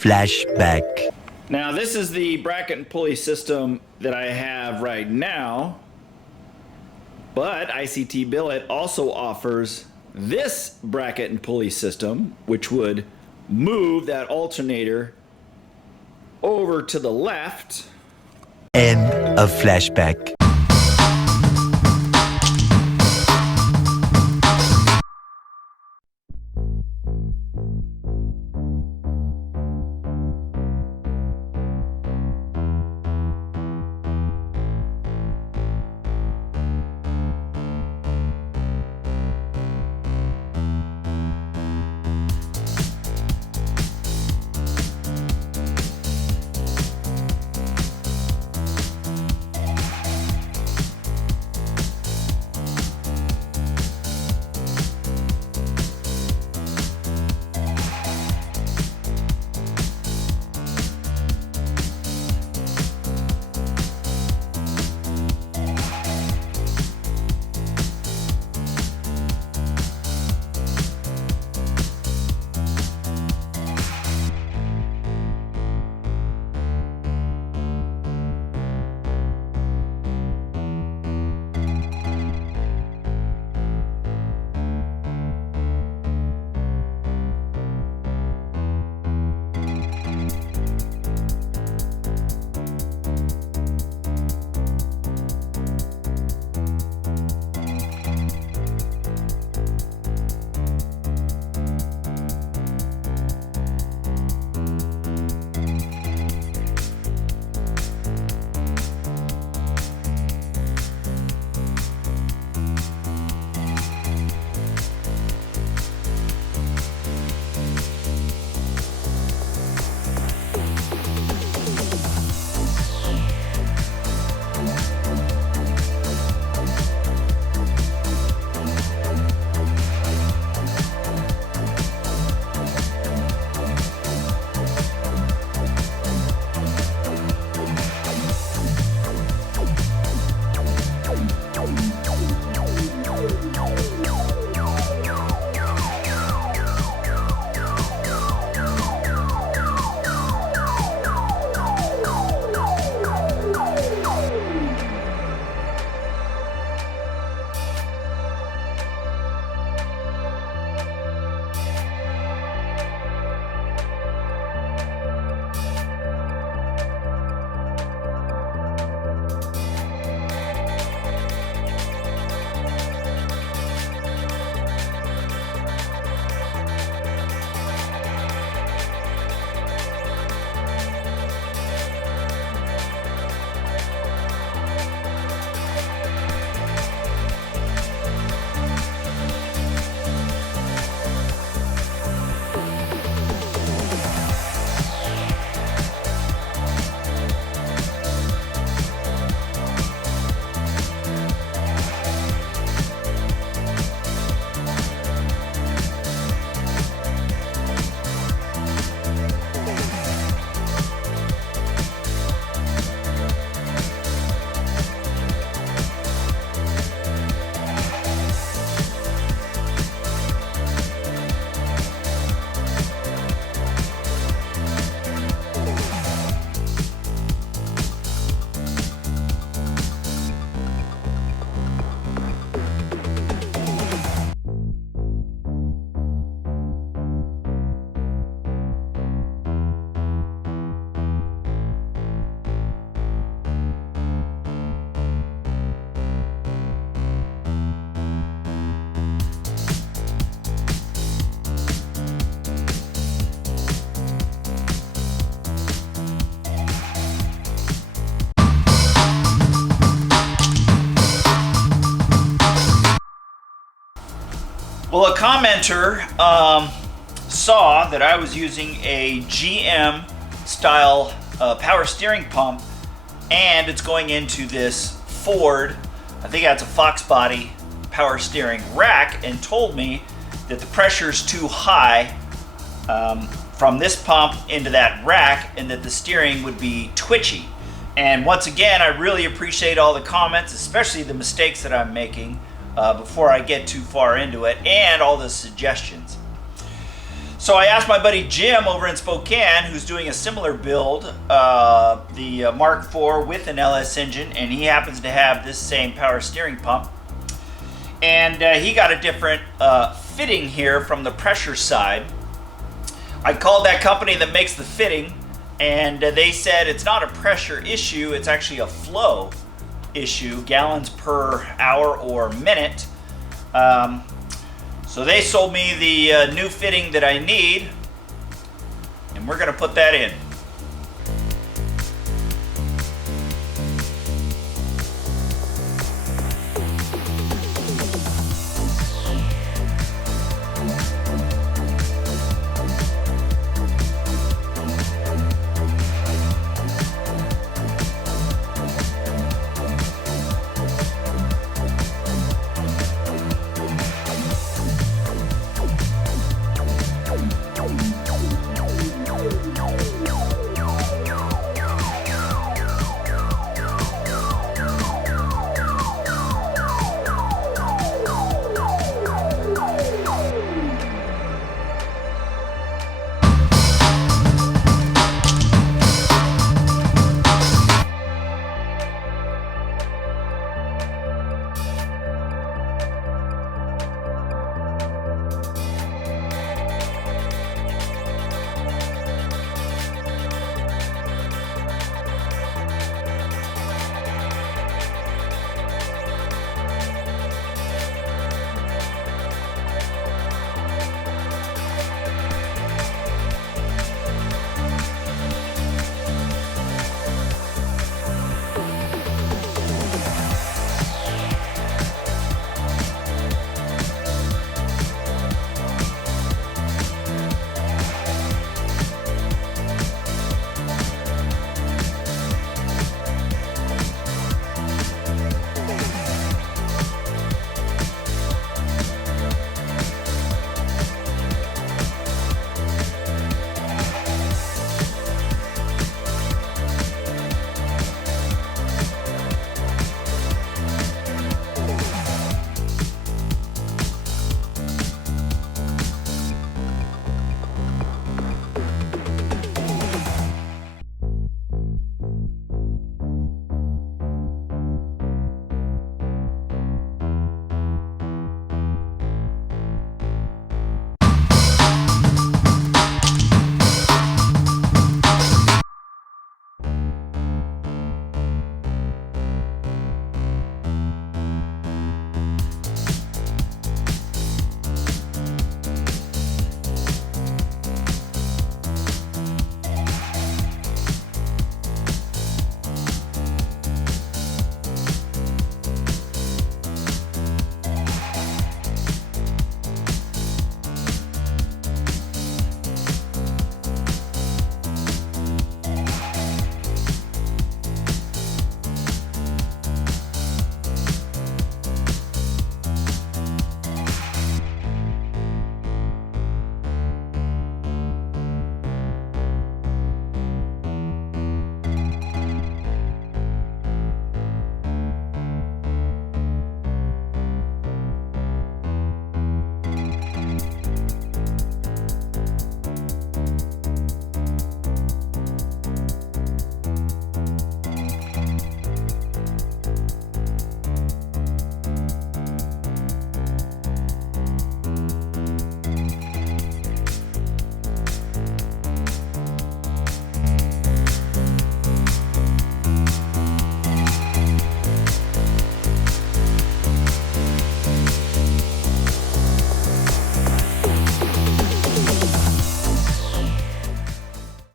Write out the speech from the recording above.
Flashback. Now this is the bracket and pulley system that I have right now, but ICT Billet also offers this bracket and pulley system, which would move that alternator over to the left. End of flashback. Well, a commenter saw that I was using a GM style power steering pump, and it's going into this Ford, I think that's a Fox body power steering rack, and told me that the pressure is too high from this pump into that rack, and that the steering would be twitchy. And once again, I really appreciate all the comments, especially the mistakes that I'm making before I get too far into it, and all the suggestions. So I asked my buddy Jim over in Spokane, who's doing a similar build, the Mark IV with an LS engine, and he happens to have this same power steering pump. And he got a different fitting here from the pressure side. I called that company that makes the fitting, and they said it's not a pressure issue, it's actually a flow issue, gallons per hour or minute. So they sold me the new fitting that I need, and we're going to put that in.